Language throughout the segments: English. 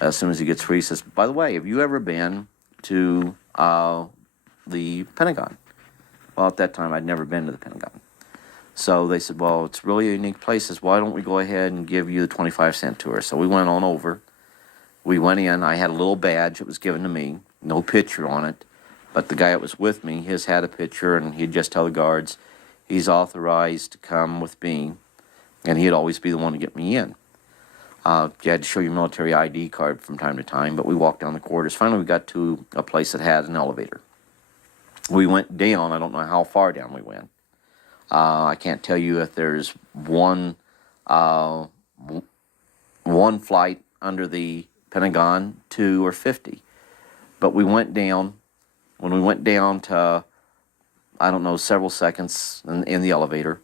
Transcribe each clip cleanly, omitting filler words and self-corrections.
As soon as he gets free, he says, by the way, have you ever been to the Pentagon? Well, at that time, I'd never been to the Pentagon. So they said, well, it's really a unique place. Says, why don't we go ahead and give you the 25-cent tour? So we went on over. We went in. I had a little badge that was given to me, no picture on it. But the guy that was with me, his had a picture, and he'd just tell the guards he's authorized to come with me, and he'd always be the one to get me in. You had to show your military ID card from time to time, but we walked down the corridors. Finally, we got to a place that had an elevator. We went down. I don't know how far down we went. I can't tell you if there's one flight under the Pentagon, 2 or 50. But we went down. When we went down to, I don't know, several seconds in the elevator,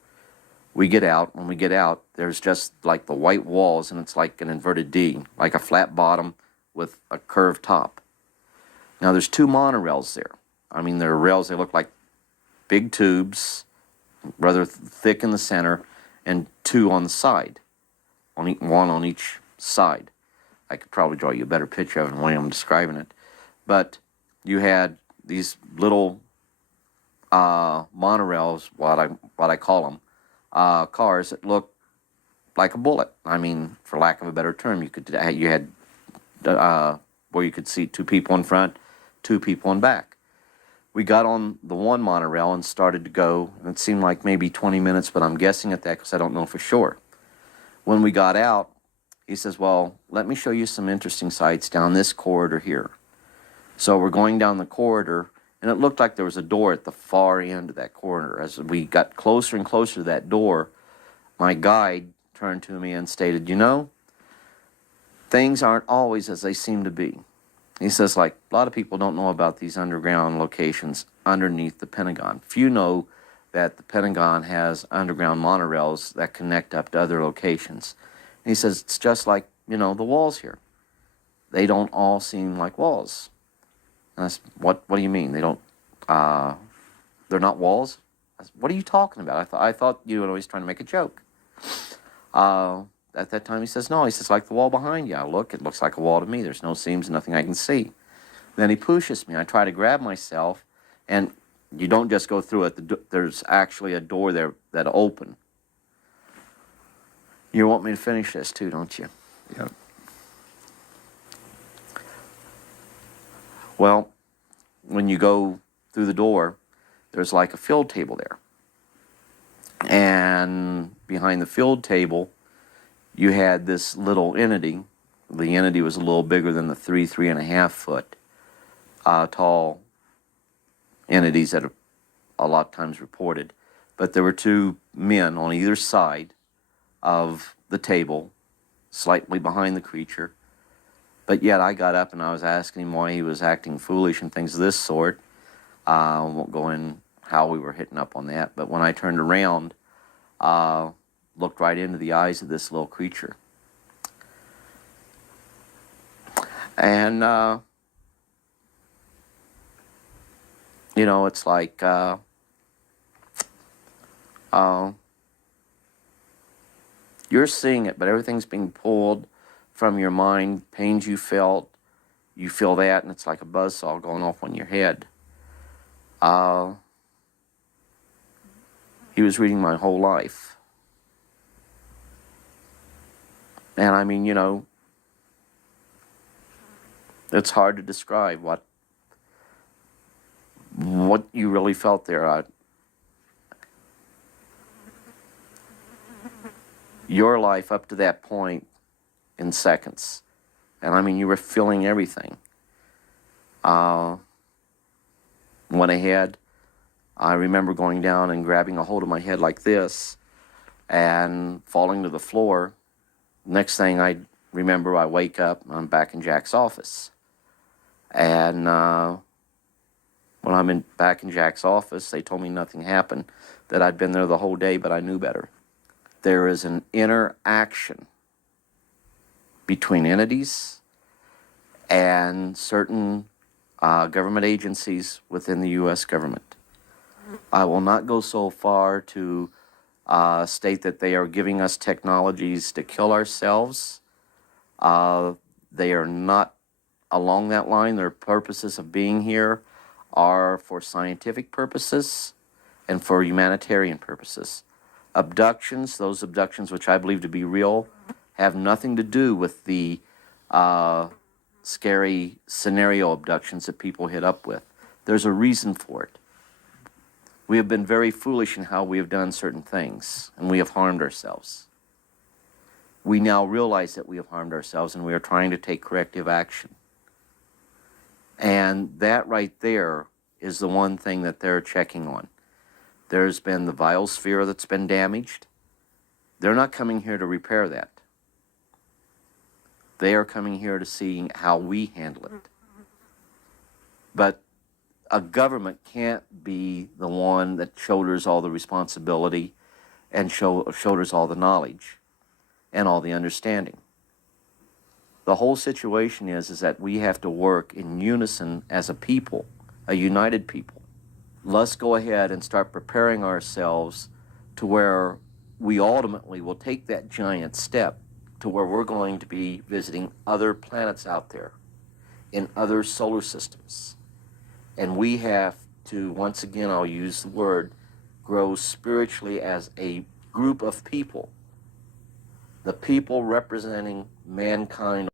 we get out. When we get out, there's just like the white walls, and it's like an inverted D, like a flat bottom with a curved top. Now, there's 2 monorails there. I mean, they're rails, they look like big tubes, rather thick in the center, and 2 on the side, one on each side. I could probably draw you a better picture of it than the way I'm describing it. But you had these little monorails, what I call them, cars that look like a bullet. I mean, for lack of a better term, you had where you could see 2 people in front, 2 people in back. We got on the one monorail and started to go, and it seemed like maybe 20 minutes, but I'm guessing at that because I don't know for sure. When we got out, he says, well, let me show you some interesting sights down this corridor here. So we're going down the corridor, and it looked like there was a door at the far end of that corridor. As we got closer and closer to that door, my guide turned to me and stated, you know, things aren't always as they seem to be. He says, like, a lot of people don't know about these underground locations underneath the Pentagon. Few know that the Pentagon has underground monorails that connect up to other locations. And he says, it's just like, you know, the walls here. They don't all seem like walls. And I said, what do you mean? They don't, they're not walls? I said, what are you talking about? I thought you were always trying to make a joke. At that time, he says, no. He says, like the wall behind you. I look, it looks like a wall to me. There's no seams, nothing I can see. Then he pushes me. I try to grab myself, and you don't just go through it. There's actually a door there that'll open. You want me to finish this too, don't you? Yeah. Well, when you go through the door, there's like a field table there. And behind the field table, you had this little entity. The entity was a little bigger than the 3.5 foot tall entities that are a lot of times reported. But there were 2 men on either side of the table, slightly behind the creature. But yet I got up and I was asking him why he was acting foolish and things of this sort. I won't go in how we were hitting up on that. But when I turned around, looked right into the eyes of this little creature. And, you know, it's like, you're seeing it, but everything's being pulled from your mind. Pains you felt, you feel that, and it's like a buzzsaw going off on your head. He was reading my whole life. And I mean, you know, it's hard to describe what you really felt there. Your life up to that point in seconds. And I mean, you were feeling everything. Went ahead. I remember going down and grabbing a hold of my head like this and falling to the floor. Next thing I remember, I wake up, I'm back in Jack's office. And when I'm back in Jack's office, they told me nothing happened, that I'd been there the whole day, but I knew better. There is an interaction between entities and certain government agencies within the U.S. government. I will not go so far to state that they are giving us technologies to kill ourselves. They are not along that line. Their purposes of being here are for scientific purposes and for humanitarian purposes. Abductions, those abductions which I believe to be real, have nothing to do with the scary scenario abductions that people hit up with. There's a reason for it. We have been very foolish in how we have done certain things, and we have harmed ourselves. We now realize that we have harmed ourselves, and we are trying to take corrective action. And that right there is the one thing that they're checking on. There's been the biosphere that's been damaged. They're not coming here to repair that. They are coming here to see how we handle it. But a government can't be the one that shoulders all the responsibility and shoulders all the knowledge and all the understanding. The whole situation is that we have to work in unison as a people, a united people. Let's go ahead and start preparing ourselves to where we ultimately will take that giant step to where we're going to be visiting other planets out there in other solar systems. And we have to, once again, I'll use the word, grow spiritually as a group of people. The people representing mankind